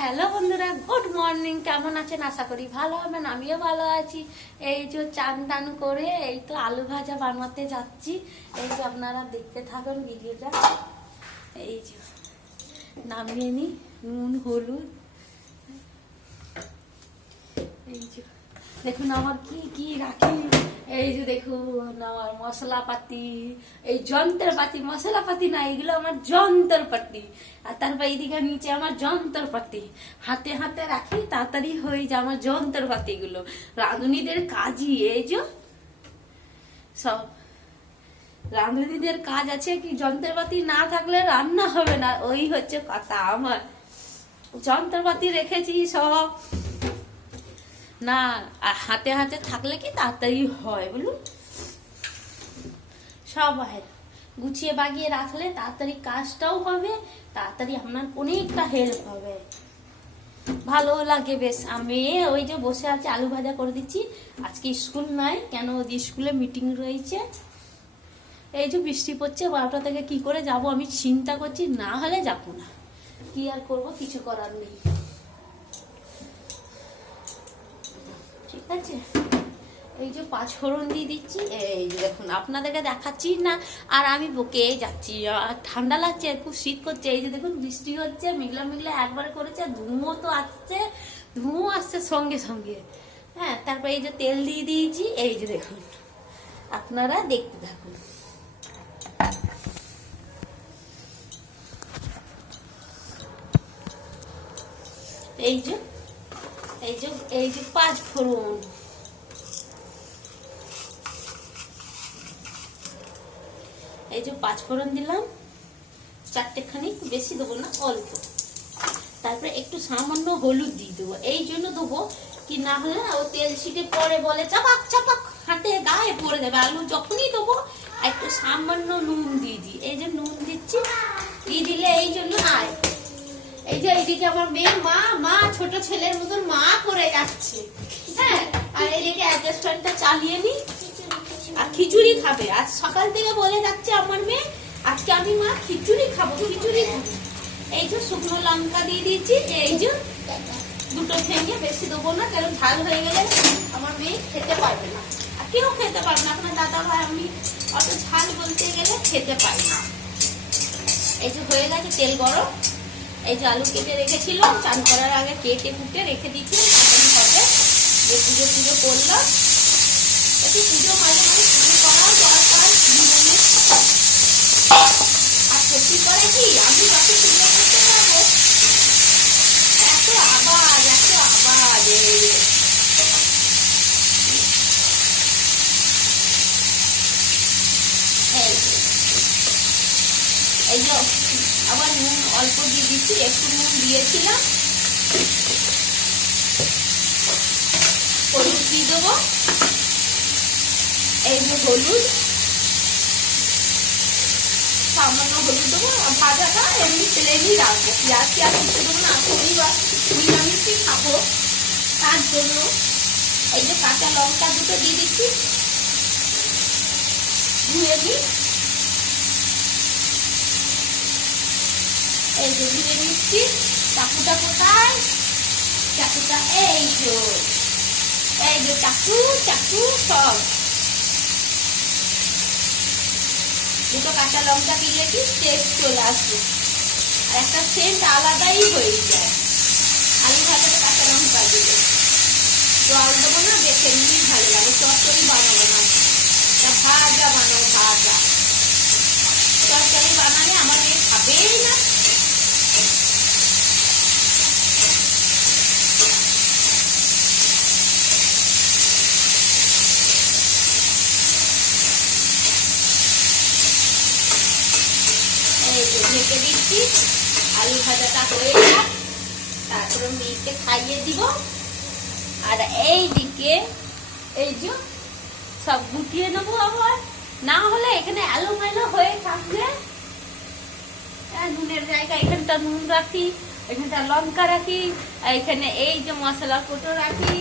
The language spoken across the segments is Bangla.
হ্যালো বন্ধুরা, গুড মর্নিং। কেমন আছেন? আশা করি ভালো হবেন। আমিও ভালো আছি। এই যে চান টান করে এই তো আলু ভাজা বানাতে যাচ্ছি। এই যে আপনারা দেখতে থাকুন ভিডিওটা। এই যে নামিয়ে নি, নুন হলুদ, এই যে দেখুন আমার কি কি রাখি। এই যে দেখুন আমার মশলাপাতি, এই যন্ত্রপাতি, মশলাপাতি না, এগুলো আমার যন্ত্রপাতি। আর তারপর এইদিকে নিচে আমার যন্ত্রপাতি হাতে হাতে রাখি, তাড়াতাড়ি হয়ে যায় আমার যন্ত্রপাতি গুলো। রাঁধুনিদের কাজই এই যে সব। রাঁধুনিদের কাজ আছে কি, যন্ত্রপাতি না থাকলে রান্না হবে না, ওই হচ্ছে কথা। আমার যন্ত্রপাতি রেখেছি সব না, হাতে হাতে থাকলে কি তাড়াতাড়ি হয় বলুন। সবাই গুছিয়ে বাগিয়ে রাখলে তাড়াতাড়ি কাজটাও হবে, তাড়াতাড়ি আপনার অনেকটা হেল্প হবে, ভালো লাগে বেশ। আমি ওই যে বসে আছি, আলু ভাজা করে দিচ্ছি। আজকে স্কুল নাই, কেন ওদের স্কুলে মিটিং রয়েছে। এই যে বৃষ্টি পড়ছে, 12টা থেকে কি করে যাব আমি চিন্তা করছি। না হলে যাবো না, কি আর করবো, কিছু করার নেই। ঠিক আছে, এই যে পাঁচফোড়ন দিয়ে দিচ্ছি। এই যে দেখুন আপনাদেরকে দেখাচ্ছি না, আর আমি বকে যাচ্ছি। আর ঠান্ডা লাগছে, খুব শীত করছে। এই যে দেখুন বৃষ্টি হচ্ছে, মেঘলা মেঘলা একবারে করেছে, ধুঁয়ো তো আসছে, ধুঁয়ো আসছে সঙ্গে সঙ্গে। হ্যাঁ, তারপরে এই যে তেল দিয়ে দিয়েছি। এই যে দেখুন, আপনারা দেখতে থাকুন। এই যে এই যে এই যে পাঁচফোড়ন, এই যে পাঁচফোড়ন দিলাম চারটেখানি, বেশি দেবো না, অল্প। তারপরে একটু সামান্য হলুদ দিয়ে দেবো। এই জন্য দেবো কি, না হলে ও তেল ছিটে পরে বলে চাপাক চাপাক হাতে গায়ে পড়ে যাবে। আলু যখনই দেবো একটু সামান্য নুন দিয়ে দিই। এই যে নুন দিচ্ছি, দিয়ে দিলে এই জন্য। আয় এই যে এইদিকে আমার মেয়ে মা ছোট ছেলের মতন মা করে যাচ্ছে। হ্যাঁ, আর এইদিকে অ্যাডজাস্টমেন্টটা চালিয়ে নি। আর খিচুড়ি খাবে, আজ সকাল থেকে বলে যাচ্ছে আমার মেয়ে, আজকে আমি মা খিচুড়ি খাবো, খিচুড়ি খাবো। এই যে শুকনো লঙ্কা দিয়ে দিয়েছি, এই যে দুটো ভেঙে, বেশি দেবো না, কারণ ঝাল হয়ে গেলে আমার মেয়ে খেতে পারবে না, আর কেউ খেতে পারবে না। আপনার দাদা ভাই আমি অত ঝাল বলতে গেলে খেতে পারি না। এই যে হয়ে গেছে, তেল গরম। এই যে আলু কেটে রেখেছিলাম, চান করার আগে কেটে কুটে রেখে দিচ্ছিলাম, ঘটে যে পুজো পুজো করলাম। একটু পুজো মাঝে মাঝে পুজো করাও দরকার জীবনে। আর সত্যি করে কি, আমি যত পুজো করতে যাবো এত আওয়াজ, এত আওয়াজ। এই যে আবার নুন অল্প দিয়ে দিচ্ছি, একটু নুন দিয়েছিলাম। হলুদ দিয়ে দেবো, এই যে হলুদ, সামান্য হলুদ দেবো। ভাজাটা এমনি প্লেনই রাখবো, পেঁয়াজ টিয়াজ কিছু দেবো না, পরিবার নিরামিষই খাবো, তার জন্য। এই যে কাঁচা লঙ্কা দুটো দিয়ে দিচ্ছি, ধুয়ে দিই। এই যে ধুয়ে নিচ্ছি। চাকুটা কোথায়? চাকুটা এই যে চাকু সব। দুটো কাঁচা লঙ্কা দিলে কি টেস্ট চলে আসবে, আর একটা সেন্ট আলাদাই হয়ে যায় আলু ভাজাতে কাঁচা লঙ্কা দিলে। জল দেবো না, দেখে নিয়েই ভালো লাগে। চচ্চড়ি বানাবো না, ভাজা বানাবো, ভাজা। চচ্চড়ি বানালে আমার মেয়ে খাবেই না। ঢেকে দিচ্ছি, আলু ভাজাটা হয়ে যাক, তারপরে মেয়েকে খাইয়ে দিব। আর এই দিকে এই যে সব গুটিয়ে নেবো। আবার না হলে এখানে এলোমেলো হয়ে থাকবে। নুনের জায়গায় এখানটা নুন রাখি, এখানটা লঙ্কা রাখি, এখানে এই যে মশলা কোটো রাখি।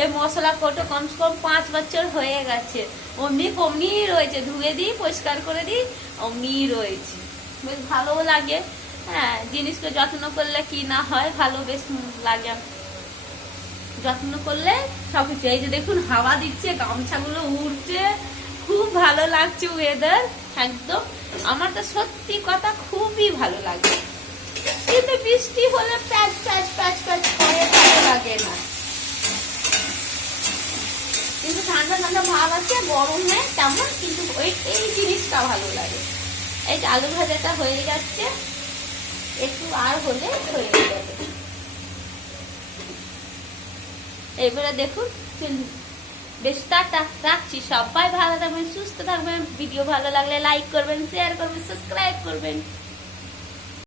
এই মশলা কোটো কমসে কম 5 বছর হয়ে গেছে, অমনি রয়েছে। ধুয়ে দিই, পরিষ্কার করে দিই, অমনি রয়েছে, বেশ ভালো লাগে। হ্যাঁ, জিনিসকে যত্ন করলে কি না হয়, ভালো বেশ লাগে। যত্ন করলে সবকিছু। এই যে দেখুন হাওয়া দিচ্ছে, গামছাগুলো উড়ছে, খুব ভালো লাগছে ওয়েদার একদম। আমার তো সত্যি কথা খুবই ভালো লাগে, কিন্তু বৃষ্টি হলে প্যাচ প্যাচ প্যাচ প্যাচ করে, ভালো লাগে না। কিন্তু ঠান্ডা ঠান্ডা ভাব আছে, গরম নেই তেমন, কিন্তু এই জিনিসটা ভালো লাগে। এই যে আলু ভাজাটা হয়ে যাচ্ছে, একটু আর হলে হয়ে যাবে। এবারে দেখুন বেশ, টাটা, রাখছি। সবাই ভালো থাকবেন, সুস্থ থাকবেন। ভিডিও ভালো লাগলে লাইক করবেন, শেয়ার করবেন, সাবস্ক্রাইব করবেন।